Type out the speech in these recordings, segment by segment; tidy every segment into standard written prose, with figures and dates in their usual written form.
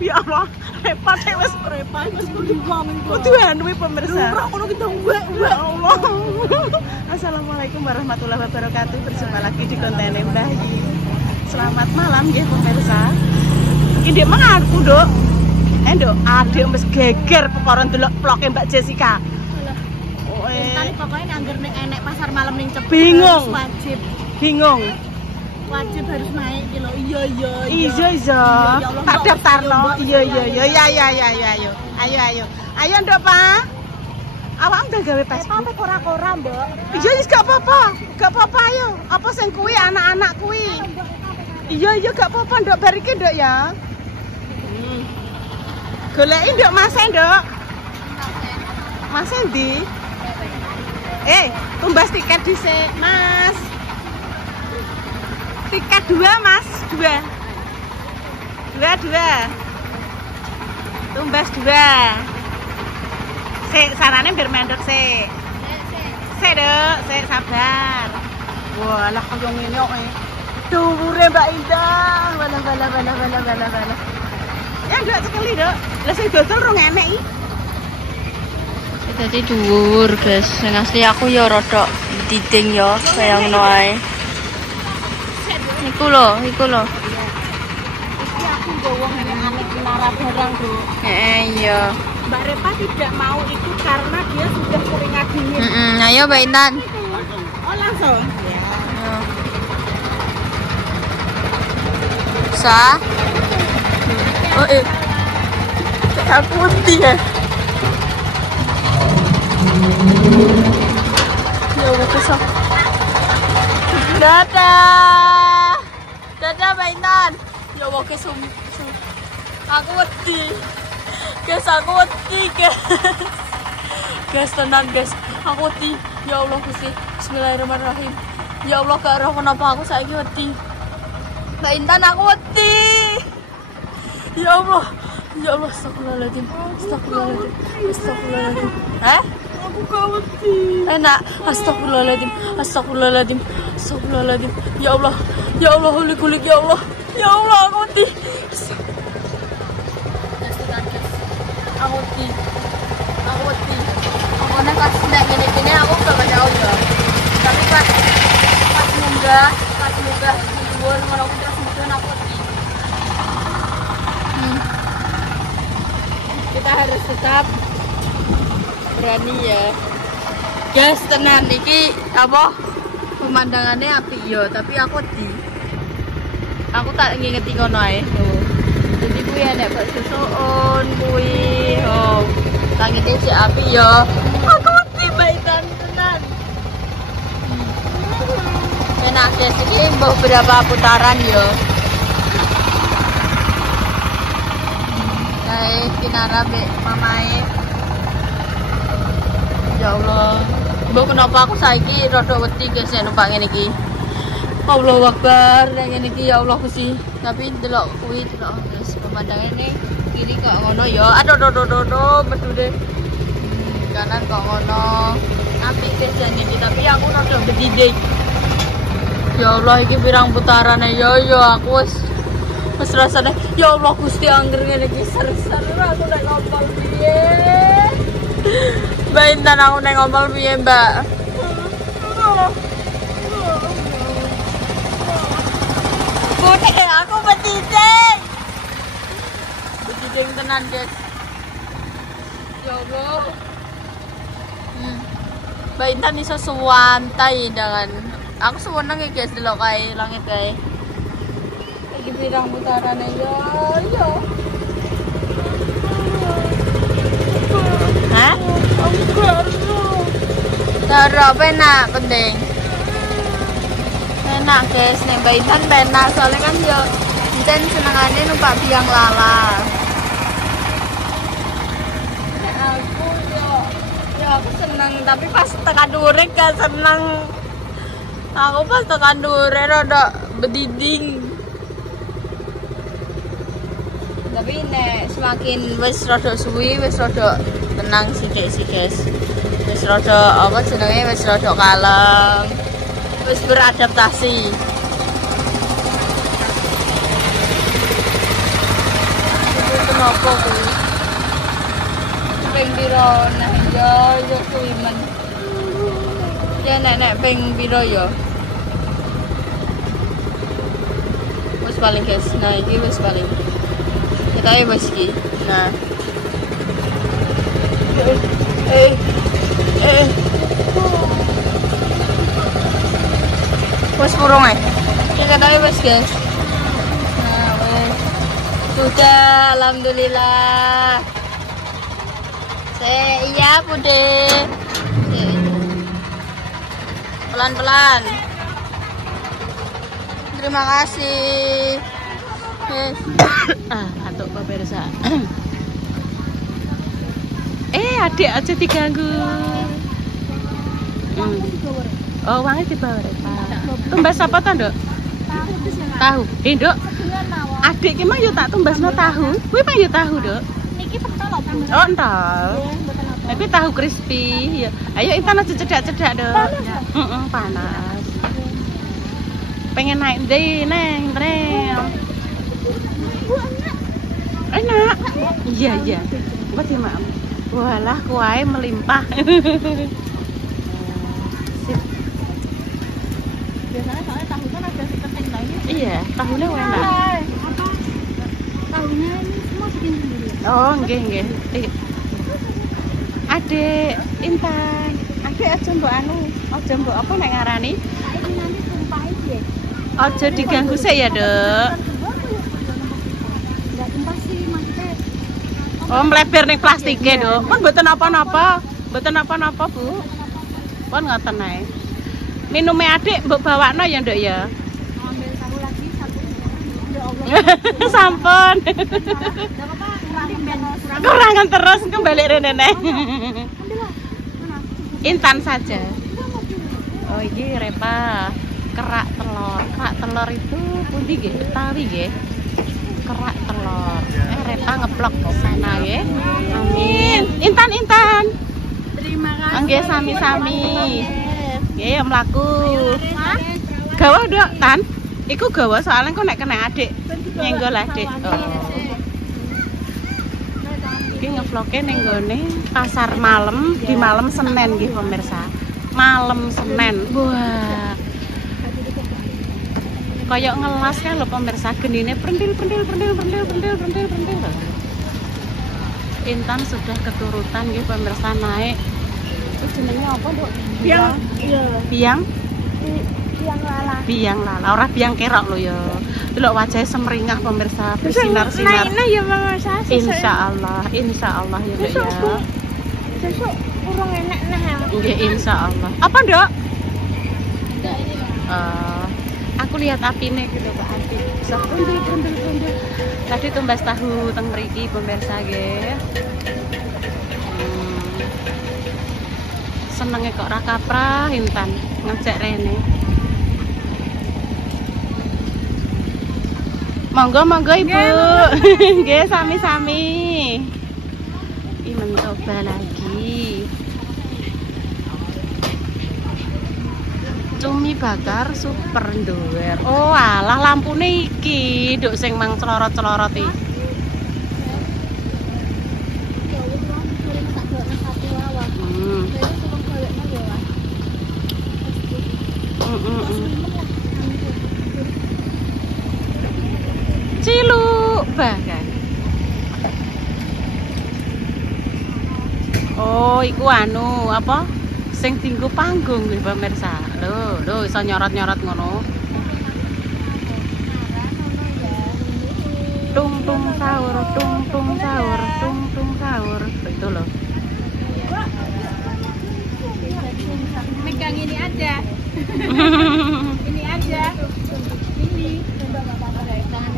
Ya Allah, repot wis kudu diwanui pemirsa. Ora ngono ki ya Allah. Assalamualaikum warahmatullahi wabarakatuh. Berjumpa lagi di konten Mbah Yi. Selamat malam ya pemirsa. Iki ndek manganku, Nduk. Nduk, adek wis geger perkara ndelok vloge Mbak Jessica. Tadi pokoknya anggar nek enek pasar malam ning Cepet bingung. Bingung. Wajib harus naik gitu. Iya. Tak daftarno. Iya. Ya. Ayo Nduk, Pak. Awak udah gawe Facebook. Tapi kora-kora, Mbak. Iya, gak apa-apa ayo. Apa sing kuwi anak-anak kuwi? Iya, gak apa-apa Nduk, bar iki Nduk ya. Goleki Nduk Mas Nduk. Mas endi? Tumbas tiket dhisik, Mas. Tiket 2, Mas. 2. Tumbas 2. Sik, sarane biar mendek sik. Sik, Duk, sik sabar. Walah kaya ngene kok. Dhuwure Mbak Indah. Walah. Ya Nduk sekali, Duk. Lah sing dodol rong enek iki. Jadi dhuwur, guys. Sing asli aku ya rada diding ya, sayangno ae. Iku lho. Iki aku nggowo ngene menara barang, Duk. Iya. Mbak Repa tidak mau ikut karena dia sudah keringat dingin. Ayo Mbak Intan. Oh langsung? Ya. Sa? Oh Aku mesti ya. Ya Allah kesal. Dadah Mbak Intan. Ya Allah kesum. Aku wedi. Guys, aku wedi, guys, tenang guys, aku wedi. Ya Allah Gusti, Bismillahirrahmanirrahim. Ya Allah, gak roh kenapa aku saiki wedi. Mbak Intan, aku wedi. Ya Allah, astagfirullahaladzim. Hah? Aku gak wedi. Enak, astagfirullahaladzim. Ya Allah, kulik, ya Allah, aku wedi. Aku wedi. Pokoknya pas nek gini aku gak banyak audio. Tapi pas munggah dhuwur ngono aku terus mudun aku wedi. Kita harus tetap berani ya. Guys, tenan iki apa? Pemandangannya apik yo, tapi aku wedi. Aku tak ngingeti ngono ae. Jadi kuwi enek bakso susun kuwi. Oh, langite si api ya. Aku wedi baitan tenan. Enak guys, iki mbah berapa putaran ya. Guys, kinara be mamae. Ya Allah. Mbok kenapa aku saiki rada wedi guys nek numpak ngene iki. Allahu Akbar, ngene iki ya Allah Gusti. Tapi delok kuwi delok guys, pemandangane kiri kok ngono ya. Aduh, metu deh. Kanan kok ngono. Apik guys jane iki, tapi aku rada bedidek. Ya Allah, iki pirang putaran ya aku wis rasane ya Allah Gusti angger ngene iki ser-ser aku nek ngompol piye. Mbak Intan aku nek ngompol piye, Mbak? Bude aku bediding tenan guys. Ya Allah. Mbak Intan iso suwantai dengan aku seneng ya guys delok kae langit kae. Iki pirang putarane ya. Hah? Taro penak penting. Enak guys, nih Mbak Intan penak soalnya kan yo Intan senengannya numpak biang lala. Aku seneng, tapi pas tekan durek gak seneng. Aku pas tekan durek rada bediding. Tapi nek semakin wis rada suwi wis rada tenang sih guys. Wis rada apa jenenge wis rada kalem. Wis beradaptasi. nopo kuwi? Ping piro nah yo kuwi men. Ya nek ping piro yo? Wis paling guys. Nah, iki wis paling. Kita wis iki. Nah. Wis kurang kita wis guys. Nah, wis. Sudah, alhamdulillah. Iya, Bude. Pelan-pelan. Terima kasih. Batuk pemirsa. Adik aja diganggu. Oh, wangi dibawa Pak. Tumbas apa to, Nduk? Tahu. Nduk. Adik ki mah yo tak tumbasno tahu. Kuwi mah yo tahu, Nduk. Niki pentol lho, Bu. Oh, entol. Tapi tahu crispy ya. Ayo Intan aja cedak-cedak, Nduk. Heeh, panas. Pengen naik deh, Neng, Trem. Enak. Iya, iya. Buat ya, Mak. Walah, kuai melimpah. Sip. Biasanya soalnya tahu kan ada sepenting lainnya. Iya, tahunya enak. Tahunya ini semua bikin sendiri. Oh, nggih. Adek, Intan. Adek aja mbok aja mbok apa nek ngarani? Ini nanti tumpah iki. Aja diganggu sik ya, Dek. Enggak tumpah sih maksudnya. Oh, melebar ning plastike, Dok. Pun mboten apa-apa. Mboten apa-apa, Bu. Pun ngoten ae. Minume Adik mbok bawakno ya, Nduk ya. Ambil tahu lagi satu. Ya Allah. Sampun. Enggak apa-apa, Kurangan terus kembali rene neh. Intan saja. Oh, iki Repa. Kerak telur. Kerak telur itu pundi nggih? Betawi nggih. Kerak telur. Repa ngeplok ke sana nggih. Amin. Intan. Terima kasih. Nggih sami-sami. Nggih ya mlaku. Gawa, Dok, Tan. Iku gawa soalnya kok nek kena Adik. Nyenggol Adik. Oh. Iki ngevloge ning nggone pasar malam di malam Senin nggih pemirsa. Malam Senin. Wah. Kayak ngelas kan lho pemirsa, genine prendil. Intan sudah keturutan nggih pemirsa naik. Itu jenenge apa, Dok? Biang. Iya. Biang? Biang lala. Biang lala, ora biang kerok lho ya. Delok wajahnya semeringah pemirsa, bersinar-sinar. Nah, ya Mama saya. Insyaallah ya, Dok ya. Besok kurang enak nah. Nggih, insyaallah. Apa, Dok? Aku lihat apine gitu Pak Api. Bisa brundul. Tadi tumbas tahu teng mriki pemirsa nggih. Senenge kok ra kaprah Intan ngajak rene. Monggo Ibu. Nggih, sami-sami. Iki mencoba lagi. Cumi bakar super nduwer. Oh, alah lampune iki, Nduk sing mang celorot-celorot iki. Ciluk bakar. Oh, iku anu apa? Sing tinggu panggung nggih pemirsa. Lho iso nyorot-nyorot ngono. Tung sahur. Itu loh. Megang ini aja. Ini aja. Ini.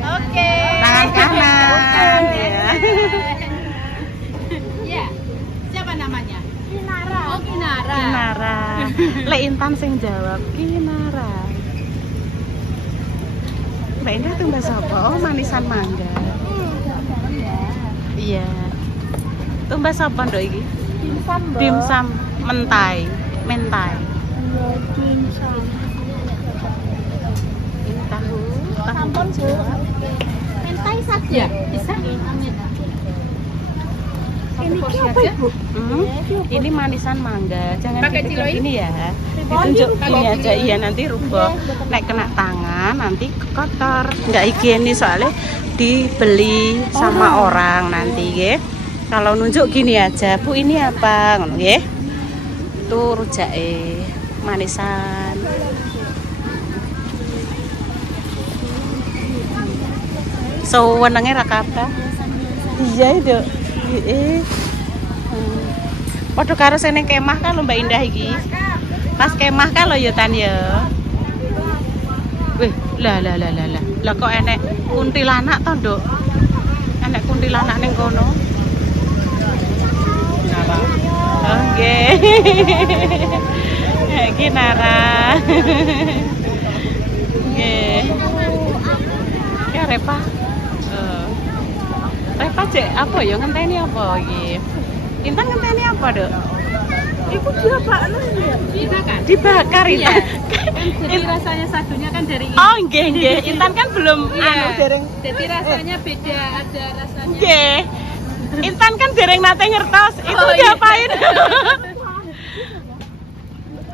Oke. Tangan kanan. Ya. Ya. Siapa namanya? Kinara. Oh, Kinara. Kinara. Lek Intan sing jawab Kinara. Mbak Indah tuh mbak sapa? Oh, manisan mangga. Iya. Tuh mbak sapa ndok iki? Dimsum mentai. Dimsum. Ini tahu. Sampun, Bu. Mentai saja. Ya, bisa. porsi aja. Ini manisan mangga. Jangan dipegang ini ya. Ditunjuk ini aja. Iya nanti rubuh. Nek kena tangan nanti kotor. Nggak higienis soalnya dibeli sama orang nanti ya. Kalau nunjuk gini aja, Bu ini apa? Ngono nggih. Tuh rujake manisan. So wenenge ra kathah. Iya itu. Padha karo seneng kemah kan lho Mbak Indah iki. Pas kemah kan lho ya Tan ya. Wih, lah. Lah kok enek kuntilanak to, Nduk? Enek kuntilanak ning kono. Nara. Oh, nggih. Iki Nara. Nggih. Ya Repa. Repa cek apa ya ngenteni apa iki? Intan ngenteni apa, Dok? Iku diapakno ya? Dibakar Intan. Jadi rasanya sadunya kan dari ini. Oh, nggih. Intan kan belum anu dereng. Jadi rasanya beda, ada rasanya. Nggih. Intan kan dereng nate ngertos. Itu diapain?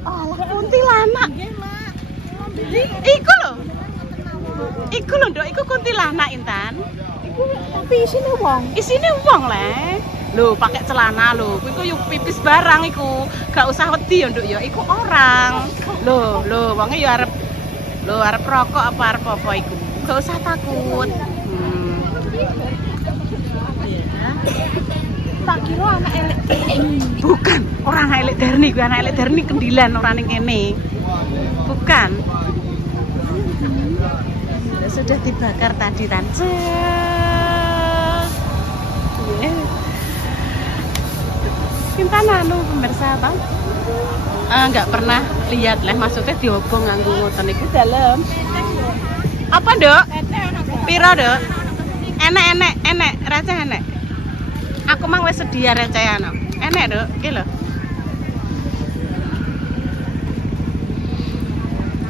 Alah kuntilanak. Iku lho. Iku lho, Dok, iku kuntilanak Intan. Tapi isine wong le. Lho, pakai celana lho. Iku yuk pipis barang iku. Gak usah wedi ya, Nduk ya. Iku orang. Lho, wonge ya arep rokok apa iku. Gak usah takut. Tak kira anak elek. Bukan, orang anak elek Darni, gue anak elek Darni kendilan orang ning kene. Bukan. Sudah dibakar tadi Tan. Intan anu pemirsa apa? Enggak pernah lihat lah, maksudnya diobong nganggo ngoten iki dalem. Apa, Nduk? Piro, Nduk? Enek, receh enek. Aku mang wis sedia recehan. Enek, Nduk, iki lho.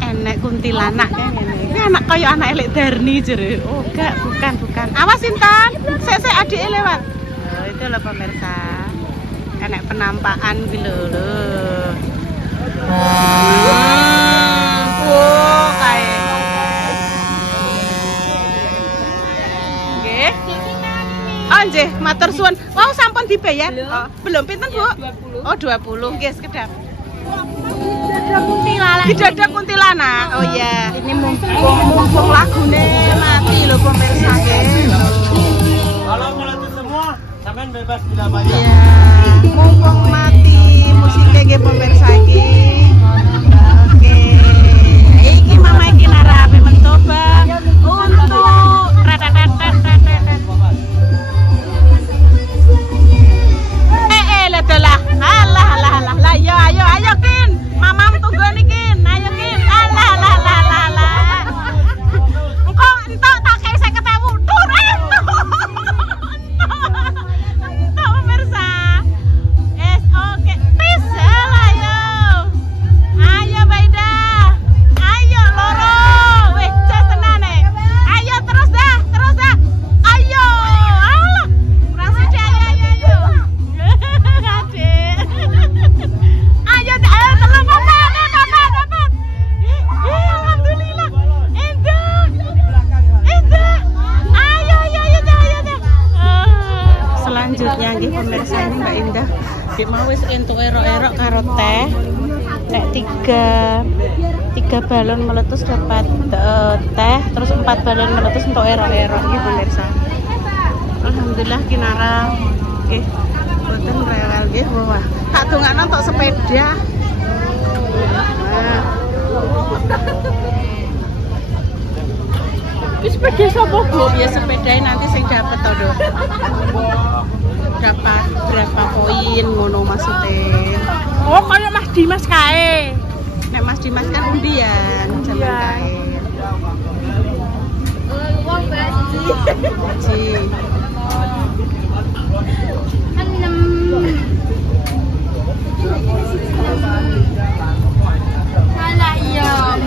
Enek kuntilanak kayak ngene. Iki anak kaya anak elek Darni jere. Oh, enggak, bukan. Awas Intan, sik adike lewat. Oh, itu lho pemirsa. Enek penampakan iki lho. Oh, kae. Nggih. Oh, nggih, matur suwun. Wow, sampun dibayar? Oh, belum pinten, Bu? 20. Oh, 20. Nggih, sekedap. Tidak ada kuntilanak. Oh iya, ini mumpung lagune mati lho pemirsa nggih. Kalau meletus semua, sampean bebas tidak bayar. Iya, mumpung mati musiknya nggih pemirsa iki. Oke. Iki Mama iki Nara ape mencoba untuk retetetet. Ledolah. Alah. Lah yo ayo Kin. Mamam tunggu nikin. Ayo Kin. Alah. Engko entuk tak kei 50.000. Tur entuk pemirsa. Oke. Bisa lah yo. Ayo Baida. Ayo loro. Wih, jas tenan e. Ayo terus dah. Ayo. Alah. Kurang sithik ayo. Ayo tolong dapat. Alhamdulillah. Indah. Ayo. Selanjutnya nggih pemirsa ini Mbak Indah. Ki mau wis entuk erok-erok karo teh. Nek 3 balon meletus dapat teh, terus 4 balon meletus untuk erok-erok nggih pemirsa. Alhamdulillah Kinara. Nggih. Boten rewel nggih, wah. Tak dongakno tok sepeda. Iki sepeda sapa, Bu? Ya sepedae nanti sing dapet to, Dok. Dapat berapa koin ngono maksudnya. Oh, kayak Mas Dimas kae. Nek Mas Dimas kan undian jaman kae. Wong baji. Alah iya,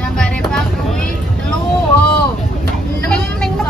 Nambah repak kuwi 3. 6 ning 9.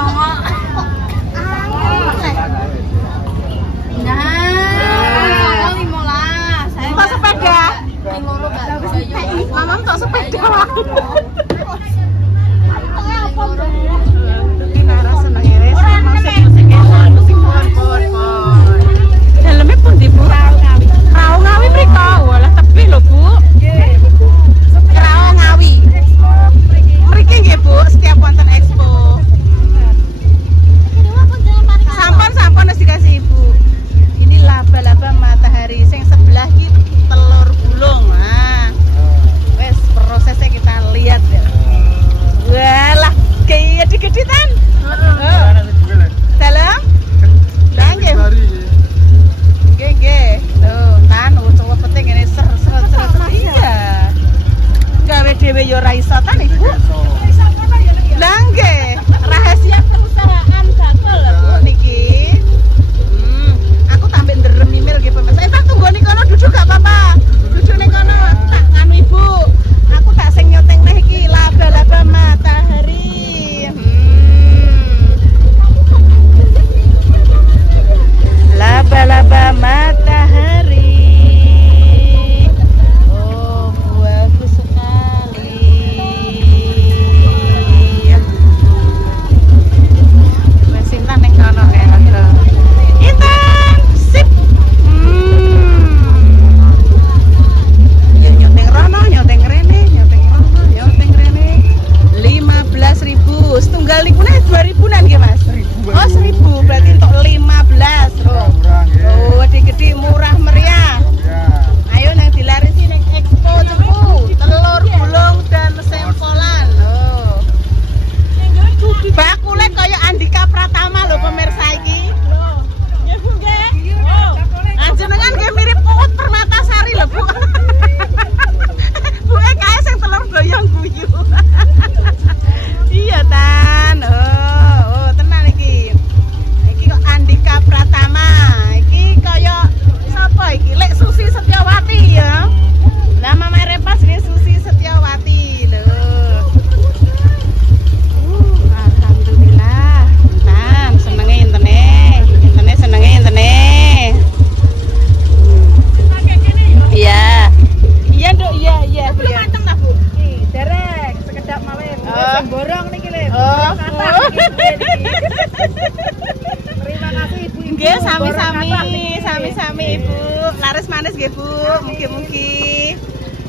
sami Ibu. Laris manis nggih Bu, mugi-mugi.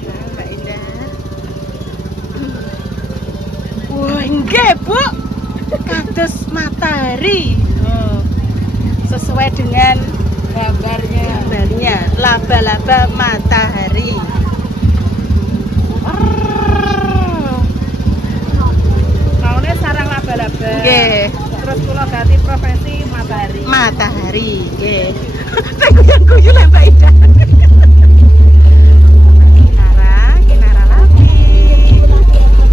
Nah, Mbak Indah. Wah, nggih Bu. Kados matahari. Oh. Sesuai dengan gambarnya. Laba-laba matahari. Maunya sarang laba-laba. Nggih. Terus kula ganti profesi matahari. Matahari, nggih. Guyu lah Mbak Ida. Kinara lagi.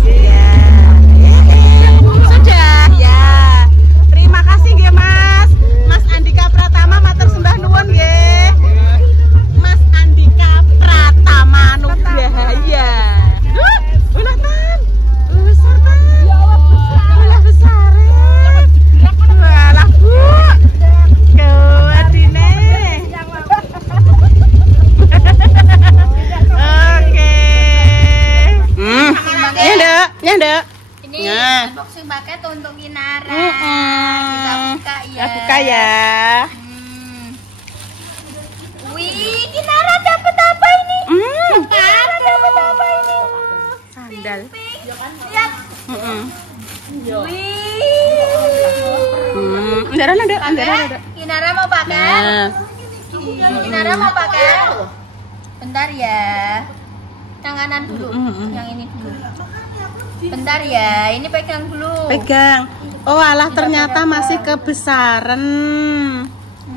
Ya. Sudah, ya. Terima kasih nggih Mas. Mas Andika Pratama matur sembah nuwun nggih. Mas Andika Pratama Nugrahaya. Ulah tan. Besar tan. Ya Allah, ulah besar. Walah Bu. Kewadine. Oke. Ya, Nduk. Ini Nah. unboxing paket untuk Kinara. Mm-mm. Kita buka ya. Kita buka ya. Wih, Kinara dapat apa ini? Kinara dapat apa ini? Sandal. Lihat. Wih. Andara, Nduk. Kinara mau pakai? Nah. Kinara mau pakai? Bentar ya. Tanganan dulu. Yang ini dulu. Bentar ya, ini pegang dulu. Pegang. Oh, alah ternyata masih kebesaran.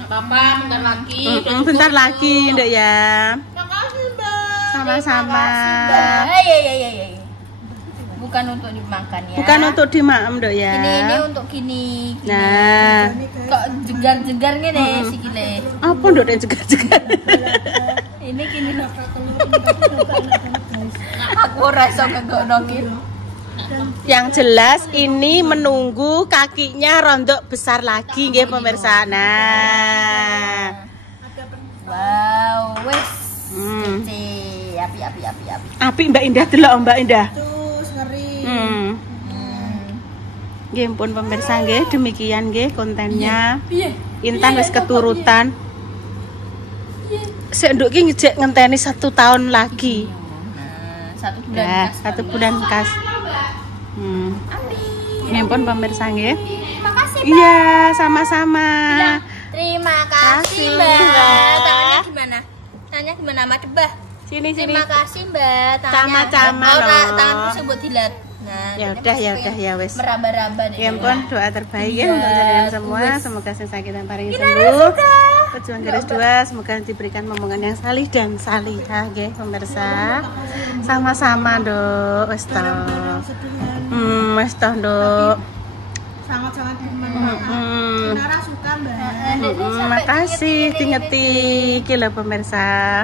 Papa, bentar lagi. Bentar lagi, Nduk ya. Makasih, Mbak. Sama-sama. Ya. Bukan untuk dimakan ya. Bukan untuk dimakan, Nduk ya. Ini untuk gini. Nah. Kok jegar-jegar gini sikile. Apa Nduk yang jegar-jegar? Ini gini loh. Aku ora iso ngegonokin. Yang jelas ini menunggu kakinya rondok besar lagi nggih pemirsa. Nah. Wow, wes. Hmm. Api. Api Mbak Indah delok Mbak Indah. Terus ngeri. Nggih pun pemirsa nggih demikian nggih kontennya. Intan wis keturutan. Sik nduk ki ngejek ngenteni 1 tahun lagi. 1 bulan. Ya, 1 bulan kas. Nggih pun pemirsa nggih. Makasih. Iya, sama-sama. Terima kasih, Kasih, Mbak. Mbak. Tangannya gimana? Tangannya gimana, Madebah? Sini. Terima kasih, Mbak. Tangannya. Sama-sama, Oh, loh. tanganku sebut dilat. Nah, Ya ini udah, ya masih udah, ya wes. Meraba-raba deh. Ya ampun, doa terbaik ya Iya, untuk kalian semua. wes. Semoga sakit dan paling sembuh. Pejuang garis 2 semoga diberikan momongan yang salih dan salihah nggih pemirsa. Sama-sama, Nduk. Wes to. Wes to, Nduk. Sangat-sangat bermanfaat. Kinara suka Mbak. Makasih dingeti iki lho pemirsa.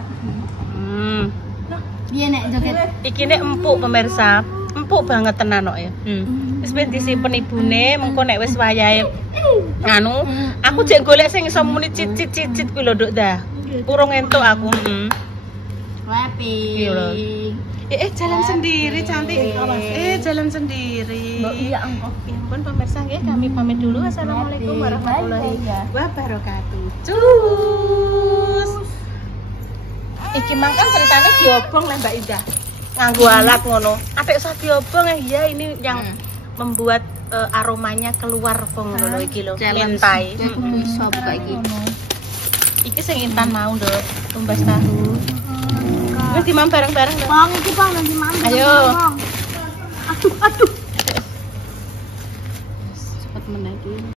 Iya, Nek, joget. Iki nek empuk pemirsa. Empuk banget tenan kok ya. Wis ben disimpen ibune mengko nek wis wayahe anu, aku jek golek sing iso muni cicit-cicit kuwi lho Nduk dah. Urung entuk aku. Wapi. Iya lho. Jalan sendiri cantik. Jalan sendiri. Iya, engkau. Ya ampun pemirsa nggih kami pamit dulu. Assalamualaikum warahmatullahi wabarakatuh. Cus. Iki mang kan ceritanya diobong lah Mbak Indah. Nganggo alat ngono. Apik usah diobong ya ini yang membuat aromanya keluar pong ngono iki lho. Mentai. Iso buka iki. Iki sing Intan mau, Nduk. Tumbas tahu. Wis dimam bareng-bareng, Nduk. Bang, iki Bang nanti malam. Ayo. Aduh. Cepet menaiki.